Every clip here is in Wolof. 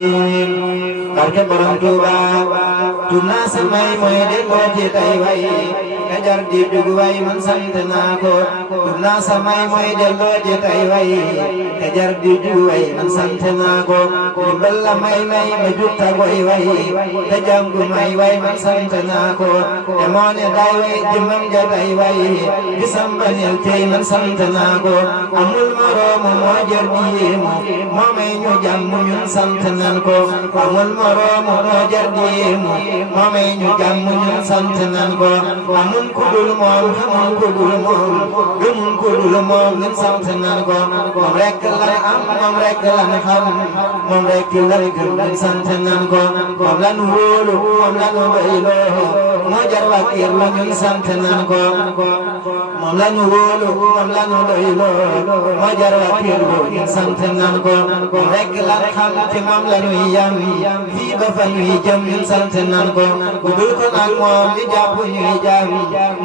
barke borom Tuuba tunna samay mooy delloo ci tay way ka jar di dug way man sant naa ko tunna samay mooy delloo ci tay way ka jar di dug way man sant naa ko dimbal la may ma jug ta goy way ka jàngu may way man sant naa ko te moo ne day way jëmmam ja tay way gisam banel tey man sant naa ko amul moroomu moo jar di yéemu moo may ñu jàmm ñun sant nan ko amul moroomu moo jar di yéemu moo may ñu jàmm ñun sant nan ko amul ku dul moom xamul ku dul moom gëmul ku dul moom ñun sant nan ko moom rek la am moom rek la xam moom rek la gëm ñun sant nan ko moom la nu wóolu moom la nu doyloo moo jar wàkkirlu ñun sant nan ko moom la nu wóolu moom la nu doyloo moo jar wàkkirlu ñun sant nan ko moom rek la xam ci moom la nuy yam fii ba fa ñuy jëm ñun sant nan ko bu dul ko nag moom li jàpp ñuy jaam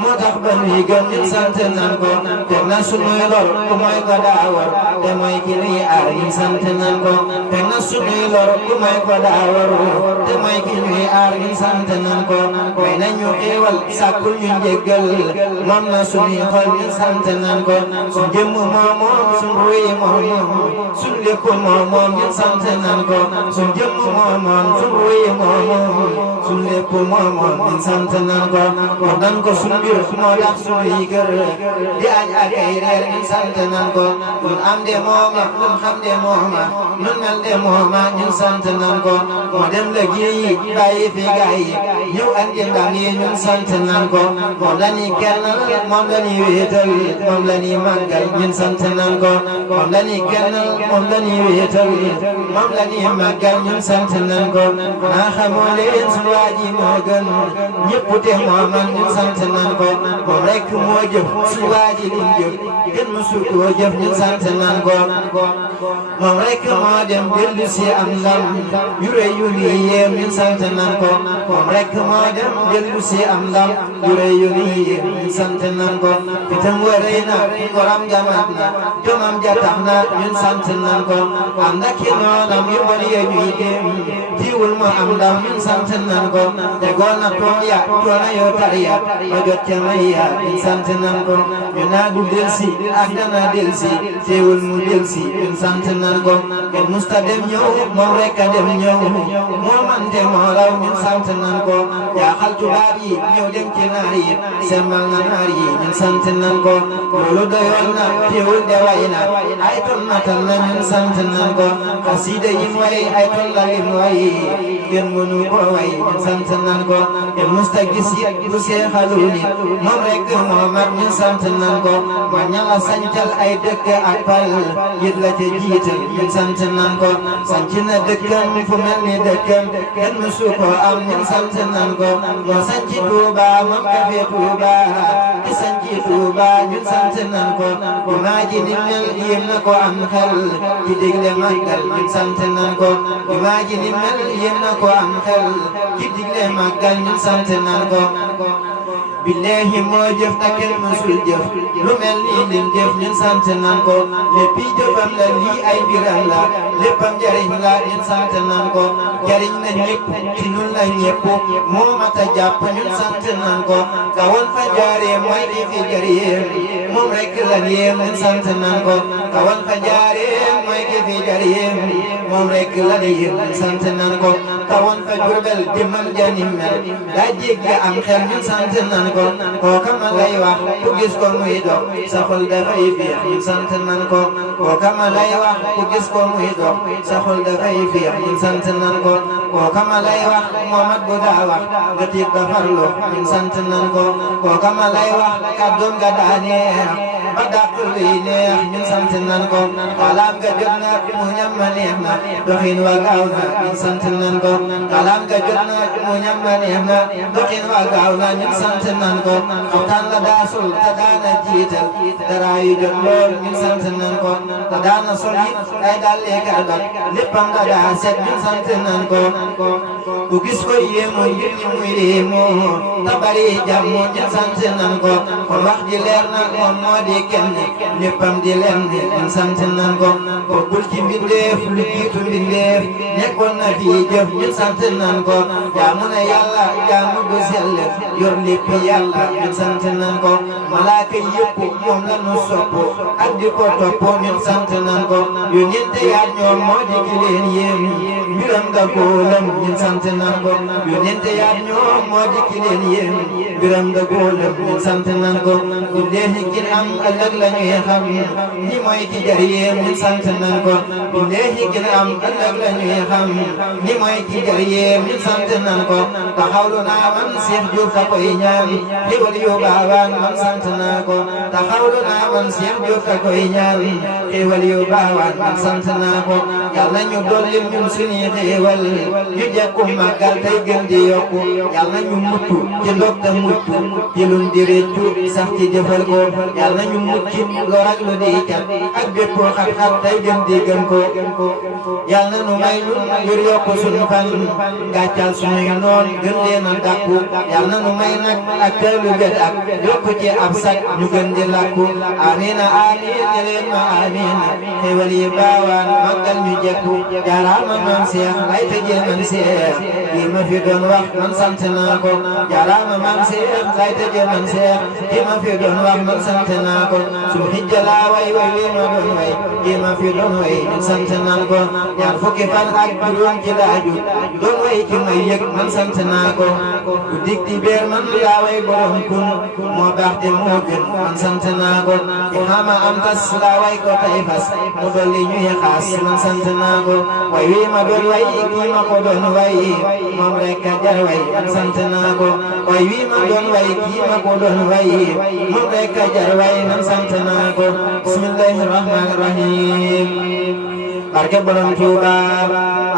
moo tax ba ñuy gëm ñun sant nan ko teg na sunuy lor ku mooy ko daawar te mooy ki nuy aar ñun sant nan ko teg na sunuy lor ku mooy ko daawar te mooy ki nuy aar ñun sant nan ko may nañu xéewal sàkkul ñu njéggal moom na sunuy xol ñun sant nan ko su jëmm moo moom sun ruy moo moom sun lépp moo moom ñun sant nan ko sun jëmm moo moom sun ruy moo moom sun lépp moo moom ñun sant nan ko wax nan ko sun mbir moo tax sunuy kër di añ ak ay reer ñun sant nan ko ñun am de mooma ñun xam de mooma ñun mel de mooma ñun sant nan ko moo dem liggéey yi bàyyi fi gaay yi ñëw andi ndam yi ñun sant nan ko moom la ñuy kennal moom la ñuy wéetal moom la ñuy màggal ñun sant nan ko moom la ñuy kennal moom la ñuy wéetal moom la ñuy màggal ñun sant nan ko naa xamoo leen su waa ji moo gën ñëpp te moo man ñun sant nan ko moom rek moo jëf su waa ji lim jëf kenn mësu koo jëf ñun sant nan ko moom rek moo dem dellu si am ndam yu rëy yu nii yéem ñun sant nan ko moom rek moo dem dellu si am ndam yu rëy yu nii yéem ñun sant nan ko fitam wërëy na ngoram jamat na jomam ja tax na ñun sant nan ko am na ki noonam yu bon ye ñuy dem jiwul mu am ndam ñun sant nan ko tegoon na toom ya coono yoo tar ya ba jot ca may ya ñun sant nan ko ñu naa du delsi ak dana delsi teewul mu delsi ñun sant nan ko kenn musta dem ñëw moom rek a dem ñëw moo man te moo raw ñun sant nan ko jaaxal tubaab yi ñëw dem ci naar yi semmal na naar yi ñun sant nan ko loolu doyoon na teewul de way na ay ton matal na ñun sant nan ko xasida yi mu way ay ton la lim way kenn mënu ko way ñun sant nan ko kenn musta gis yi bu seexalu ni moom rek moo mat ñun sant nan ko ma ñala sancal ay dëkk ak pal yit la ca jiital ñun sant nan ko sanc na dëkkam fu mel ni dëkkam kenn mësu ko am ñun sant nan ko moo sanci Tuuba moom kafe Tuuba ki sanci Tuuba ñun sant nan ko jumaa ji ni mel yéem na ko am xel ci digle màggal ñun sant nan ko jumaa ji ni mel yéem na ko am xel ci digle màggal ñun sant nan ko billahi moo jëf ta kenn mësul jëf lu mel nii lim jëf ñun sant nan ko léppi jëfam la lii ay biram la léppam jariñ la ñun sant nan ko jariñ na ñëpp ci ñun la ñëpp moo mata jàpp ñun sant nan ko kawoon fa jaaree mooy ki fi jariyeem moom rek la yéem ñun sant nan ko kawoon fa jaaree mooy ki fi jariyeem moom rek la yéem ñun sant nan ko kawoon fa Jurbel jëmmam jani mel daa jéggi am xel ñun sant nan ko kooka ma lay wax ku gis ko muy dox sa xol dafay fiix ñun sant nan ko kooka ma lay wax ku gis ko muy dox sa xol dafay fiix ñun sant nan ko kooka ma lay wax Muhammad bu daa wax nga tiit ba farlu ñun sant nan ko kooka ma lay wax kàddoom nga daa neex ba dàq luy neex ñun sant nan ko xalaat nga jot na mu ñam ma neex na doxin wa gaaw na ñun sant nan ko xalaat nga jot na mu ñam ma neex na doxin wa gaaw na ñun sant nan ko waxtaan la daa sol te daana jiital dara yu jot lool ñun sant nan ko te daana sol it ay dalle karbat léppam nga daa set ñun sant nan ko ku gis ko yéemu ngir ñi muy yéemu te bari jàmm ñun sant nan ko kon wax ji leer na moom moo di di kenn léppam di lenn ñun sant nan ko bokkul ci mbindeef lu jiitu mbindeef nekkoon na fi jëf ñun sant nan ko jaamu na yàlla jaamu bu sell yor lépp yàlla ñun sant nan ko malaaka yëpp moom la nu sopp ak di ko topp ñun sant nan ko yónnent yaat ñoom moo di ki leen yéem mbiram da ko lëm ñun sant nan ko yónnent yaat ñoom moo di ki leen yéem mbiram da ko lëm ñun sant nan ko du deexi kin am ëllëg la ñuy xam ni mooy ki jar yéem ñun sant nan ko du deexi kin am ëllëg la ñuy xam ni mooy ki jar yéem ñun sant nan ko taxawlu naa man Seex Juuf ka koy ñaan xéwal yu baawaan man sant naa ko taxawlu naa man Seex Juuf ka koy ñaan xéwal yu baawaan man sant naa ko yàlla ñu dollil ñun suñuy xéwal ñu jekku màggal tey gën di yokku yàlla ñu mucc ci ndog te mucc ci lun di réccu sax ci jëfal ko yàlla ñu mucc lor ak lu di cat ak bépp xat-xat tey gën di gëm ko yàlla nu may ñu ngir yokku suñu fan gàccal suñuy noon gën leen a dàkku yàlla nu may nag ak teelu gët ak yokku ci ab sak ñu gën di làkku amina amin ñeleen ma amin xéwal yi baawaan màggal ñu jekku jaaraama man Seex lay tëjee man Seex yi ma fi doon wax man sant naa ko jaaraama man Seex lay tëjee man Seex yi ma fi doon wax man sant naa ko suñu xijja laa way way wi ma doon way yi ma fi doon way man sant naa ko ñaar fukki fan ak juróom ci laaju doon way ki may yëg man sant naa ko bu dig di beer man laa way borom kun moo baax te moo gën man sant naa ko di xama am tas laa way ko tay fas mu dolli ñuy xaas man sant naa ko way wi ma doon way kii ma ko doon way moom rek a jar way man sant naa ko way wi ma doon way kii ma ko doon way moom rek a jar way man sant naa ko bismillahi rahmani rahim barke borom Tuuba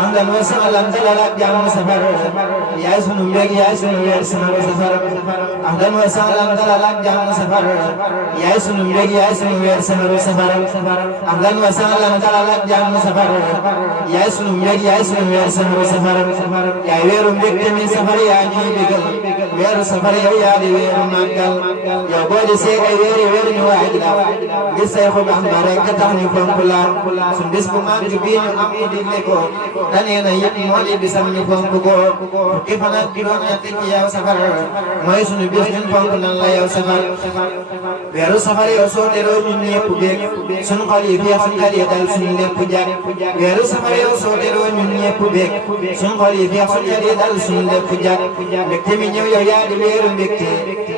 ahlan wa sahlan dalal ak jàmm safar yaay sunu mbég yaay sunu weer sunu safar ahlan wa sahlan dalal ak jàmm safar yaay sunu mbég yaay sunu weer sunu safar ahlan wa sahlan dalal ak jàmm safar yaay sunu mbég yaay sunu weer sunu safar yaay weeru mbég tamit safar yaa ñuy bégal weeru safar yow yaa di weeru màggal yow boo di seeg ay weer ñu waaj la gis say xub am ba rek tax ñu fonk la sun bis bu màgg bii ñu am mu digle ko danee na yëpp moo di bisam ñu fonk ko fukki fan ak juróom-ñett ci yow safar mooy sunu bis ñun fonk nan la yow safar weeru safar yow soo teroo ñun ñëpp bég sunu xol yi feex sunu xel yi dal sunu lépp jag weeru safar yow soo teroo ñun ñëpp bég sunu xol yi feex sunu xel yi dal sunu lépp jag mbégte mi ñëw yow yaa di weeru mbégte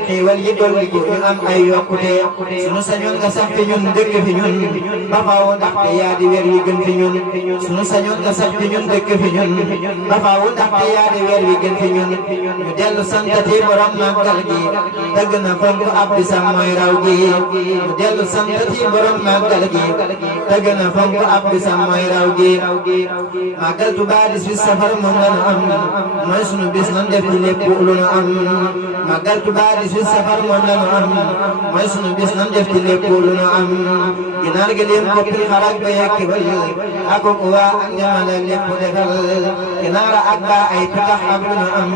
xéewal yi dolli ko ñu am ay yokkute sunu sañoon nga sax fi ñun dëkk fi ñun ba faaw ndaxte yaa di weer wi gën fi ñun sunu sañoon nga sax fi ñun dëkk fi ñun ba faaw ndaxte yaa di weer wi gën fi ñun ñu dellu santati borom màggal gi dëgg na fonk ab bisam mooy raw gi ñu dellu santati borom màggal gi dëgg na fonk ab bisam mooy raw gi màggal Tuubaa di bis safar moom la nu am mooy sunu bis nan def ci lépp lu nu am màggal Tuubaa di bis safar moom la nu am mooy sunu bis nan def ci lépp lu nu am ginaar gi leen koppi xarak ba yekk ba ak ko waa ak ñamale lépp defal ginaara ak ba ay pitax ak lu nu am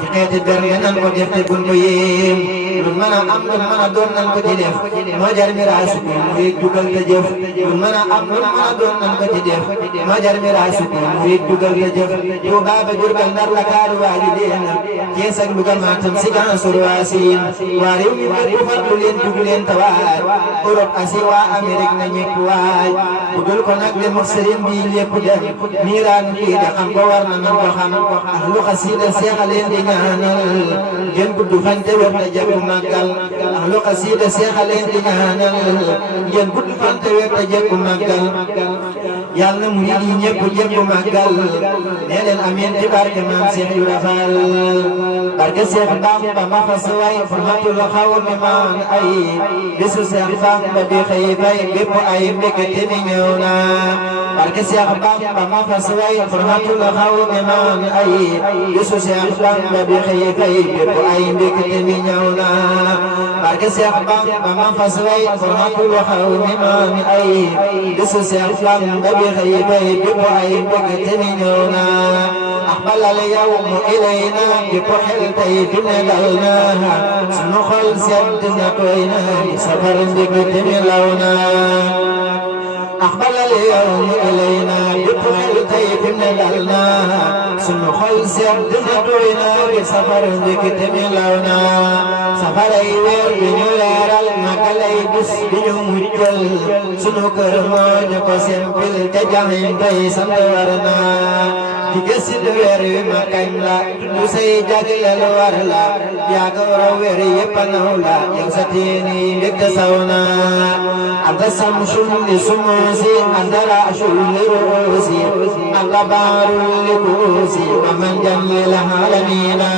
ci xeeti berne nan ko def te bun ko yéem lu mën a am lu mën a doon nan ko ci def moo jar miraas bi muy dugal te jëf lu mën a am lu mën a doon nan ko ci def moo jar miraas bi muy dugal te jëf Tuubaa ba Jurbel Ndar Ndakaaru waali leen Cees ak Luga Matam Ziguinchor waa Siin waa réew mi bépp farlu leen dugg leen tawaat Europe Asie waa Amérique na ñëpp waaj bu dul ko nag dem ak sëriñ bi lépp dem niiraan kii de xam ko war na nan ko xam ak lu xasida seexaleen di ñaanal ngeen gudd fan te wér te jàpp màggal ak lu xasida seexaleen di ñaanal ngeen gudd fan te wér te jàpp màggal yàlla mu nit yi ñëpp jàpp màggal nee leen amiin ci barke maam Seex Ibra Faal barke Seex Bamba ma fas way furmatul xaw mi maan ay bisu Seex Bamba bi xëy fay bépp ay mbégte mi ñëw na barke Seex Bamba ma fas way furmatul xaw mi maan ay bisu Seex Bamba bi xëy fay bépp ay mbégte mi ñëw na barke Seex Bamba ma fas way furmatul xaw mi maan ay bisu Seex Bamba bi xëy fay bépp ay mbégte mi ñëw na أقبل اليوم إلينا بكحل طيف ندلناها سنخل سيدنا كوينا سفر بكتم لونا أقبل اليوم إلينا بكحل طيف ندلناها سنخل سيدنا كوينا سفر بكتم لونا سفر أيوير بنيولار المكالي بس بنيومجل سنكر موجك سنبل تجاهم بيسان دورنا Digesit weri makan la, usai jagal luar la, ya kau weri panau la, yang satini dikta sauna. Anda samsul li sumusi, anda rasul li rusi, anda barul li kusi, aman jamil halamina.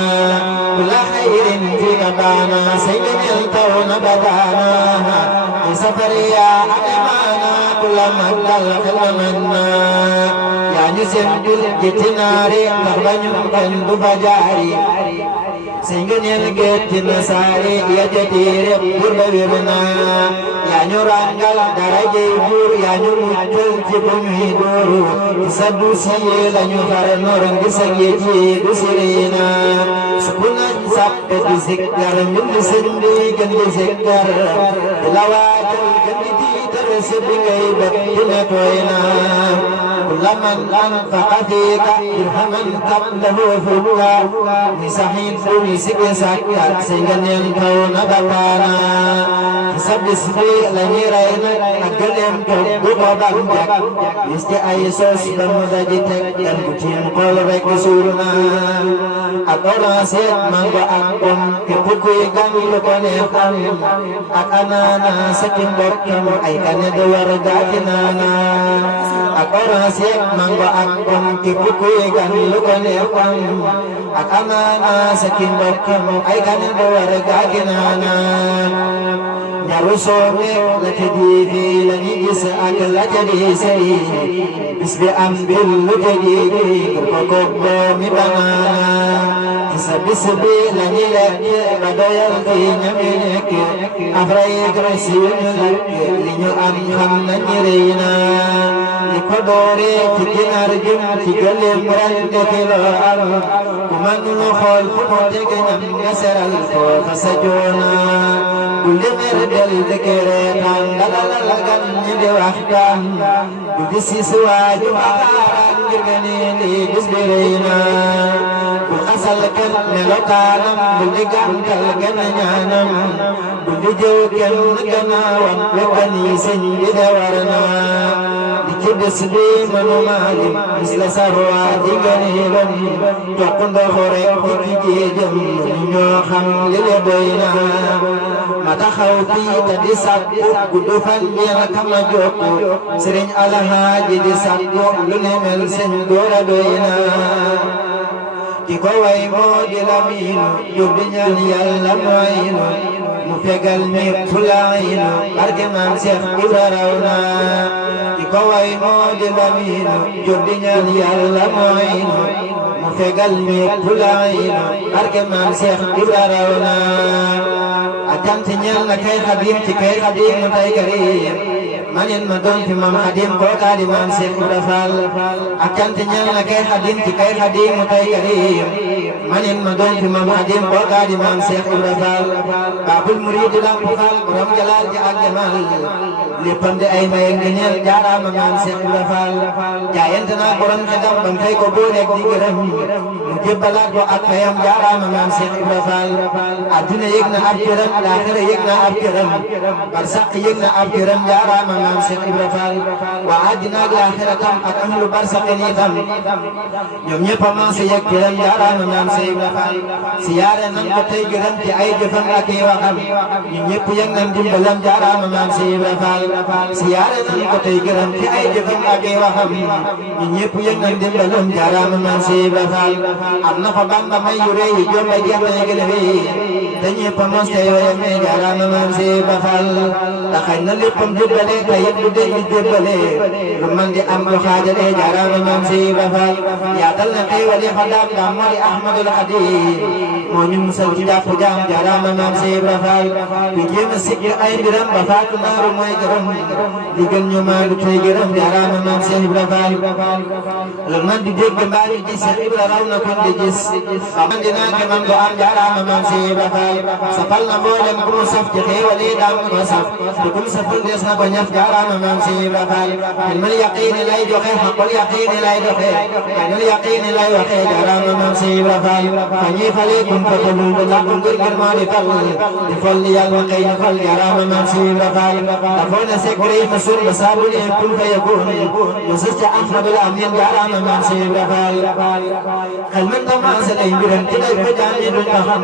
Kula khairin fi kabana, sayyidil tauna badana. Isafariya ademana, kula madal kalamanna. Yani sendul gitinari karbanyum kandu bajari sehingga nyelgetin sari ya jadire purwirna ya nyurangal darajai bur ya nyumucul jibum hidur sadusi la nyukarnor gisagi dusirina sebulan sabtu disikar min sendi gandi sikar lawajal gandi tersebigai batina koina Laman anfaqa fika dirhaman qablahu fuka misahin tulisik sakat sehingga nyentau nabapana sabisbi laniraina agalem buka banjak isti aisos bermudajitek dan kucing kolrek suruna akora set mangga angkon kepukui kami lukonekan akanana saking bokam aikane dewar gatinana akora set mangga angkon kepukui kami lukonekan akanana saking bokam aikane dewar gatinana Nyarusome lajadi fi lajis akal lajadi sei bisbi ambil lajadi berkokok bumi banana kisabisbi lajilaki badayal fi nyaminek afrai krasiyun linyu amham najirina likodore kikinar jum kigalim rante kiloan kumanul khol kumotek nyam nasaral fasajona Kulli merdel dekere tanggalalagan nyide wahdan Budisi suwaju akaran jirgani li bisbirina Kul asalkan melokanam Bulli gantal gananyanam Bulli joken ganawan Wekani sinjide warna Dikibisbi manumalim Misla sarwa diganilan Jokundo horek dikijem Nyo kham lile boyna Mata khawti tadi sakku Gudufan biar kama joko Sering ala haji di sakku Lunemel sendora doina Kikowai mo dilamino Yubinya niyalla moino Mufegal mi pulaino Arke mamsiak ibarawna Kikowai mo dilamino Yubinya niyalla moino Mufegal mi pulaino Arke mamsiak ibarawna Akan tinyal na kay Khadim ti kay Khadim matay karim Manin madon ti Mam Khadim ko ka di Mam Sheikh Ibrafal Akan tinyal na kay Khadim ti kay Khadim matay karim Manin madon ti Mam Khadim ko ka di Mam Sheikh Ibrafal Babul murid lang pukal Kuram jalal di al-jamal Lipam di ay mayang ganyal Jara Mam Sheikh Ibrafal Jayan tanah kuram kadam Bangkay ko bunek di geram Mujib balad wa at mayam Jara Mam Sheikh Ibrafal Aduna yik na abkiram Akhir yekna abkiram Barsak yekna abkiram Jara Mam Sheikh Ibrafal Wa adina di akhiratam At ahlu barsak initam Nyumnya pamang siyak kiram Jara Mam Sheikh Ibrafal Siyara nang katay giram Ti ay jefang aki wakam Nyumnya puyang nang dimbalam Jara Mam Sheikh Ibrafal Siyara nang katay giram Ti ay jefang aki wakam Nyumnya puyang nang dimbalam Jara Mam Sheikh Ibrafal Amna pabamba may yurey Hijom bagiyak na yagalawi Tanya pamang sayo Jara Mam Sheikh Ibrafal Takay nalipam jubale yëpp dégg di jébbale lu man di am lu xaajale jaaraama maam si Ibra Faal yaatal na xéewal yi fa daam daam moo di Ahmadul Xadim moo ñu musal ci jàpp jaam jaaraama maam si Ibra Faal ku jéem a sikki ay mbiram ba faatu naaru mooy gërëm di gën ñu maandu tey gërëm jaaraama maam si Ibra Faal lu man di dégg mbaa di gis Ibra raw na kon di gis man di naan man du am jaaraama maam si Ibra Faal safal na mboolem ku mu saf ci xéewal yi daam ko saf te kum saful des na ko ñaf jaaraama maam si Ibra Faal ilmul yaqiini lay joxe xaqul yaqiini lay doxe ilmul yaqiini lay waxe jaaraama maam si Ibra Faal fa ñuy fale kum ko tolul du làqu ngir moo di fal di fol li yàlla xëy na fal jaaraama maam si Ibra Faal dafoo na secret yi ma suur ba saabu ne kun fa yakun mu sës ca Ahmadul Amin jaaraama maam si Ibra Faal xel man tamaase lay mbiram ci day ko jaam ñi duñ ko xam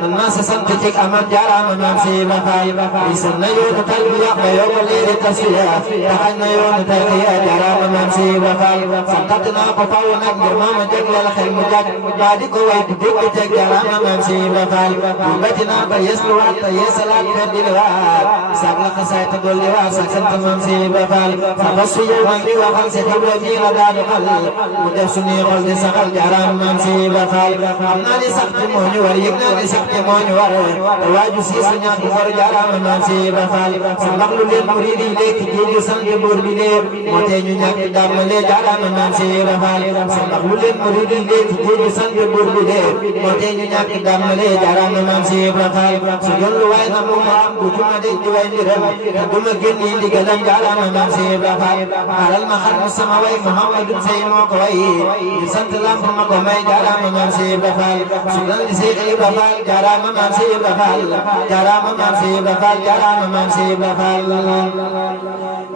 man maa sa sant ci amat jaaraama maam si Ibra Faal isal na yoonu talbiya ba yokk leeri tasfiya taxañ na yoonu tarqiya jaaraama maam si Ibra Faal santat naa ko faw nag ngir maama jagleel xel mu jag baa di ko way di dégg teg jaaraama maam si Ibra Faal bu bati naa ba yes lu waat te yeesalaat feddi li waat sag la xasaay te dolli waat sag sant maam si Ibra Faal sa fas fi yow nag di waxal si xibra mi la daa doxal mu def suñuy xol di saxal jaaraama maam si Ibra Faal xam naa ni sax ci moo ñu war yëg naa ni sax ci moo ñu war te waaju si su ñàkk war jaaraama maam si Ibra Faal sa mbax lu leen murid yi léegi jéegi sant buur bi leer moo tee ñu ñàkk dàmmale jaaraama maam si Ibra Faal sa mbax lu leen murid yi léegi jéegi sant buur bi leer moo tee ñu ñàkk dàmmale jaaraama maam si Ibra Faal su doon lu waay na mu ma am du ma denc di way mbiram te du ma génn yi ndigalam jaaraama maam si Ibra Faal xaaral ma xam sama way Muhammadu Sey moo ko way di sant lamp ma ko may jaaraama maam si Ibra Faal su doon di Seex Ibra Faal jaaraama maam si Ibra Faal jaaraama maam si Ibra Faal jaaraama maam si Ibra Faal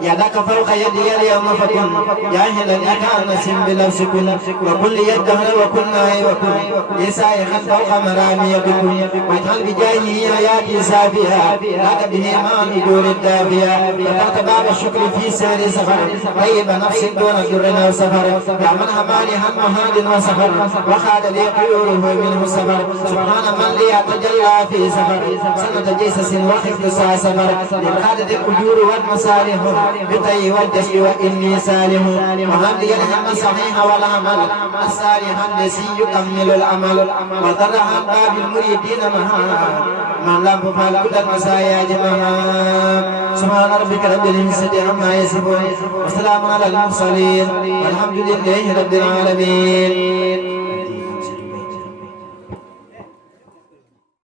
يدك فوق يدي اليوم فكن جاهلا كان سن بلبسكن وكن لي الدهر وكن معي وكن لي سائخا فوق مرامي بكن واجعل بجاهه آياتي سافيها لك به مع الأجور الدافية فتحت باب الشكر في سير سفر طيب نفس دون جر أو سفر يا من هماني هم هاد وسفر وخاد لي قيوره منه السفر سبحان من لي يتجلى في سفر سنة جيسس وخفت سا سفر للخادة الأجور والمصالح بطي والجسد وإني سالم وهب لي الهم صحيح والعمل الصالح الذي يكمل العمل وضرع باب المريدين مها من لم يفعل كل المسايا جمعها سبحان ربك رب العزة عما يصفون وسلام على المرسلين والحمد لله رب العالمين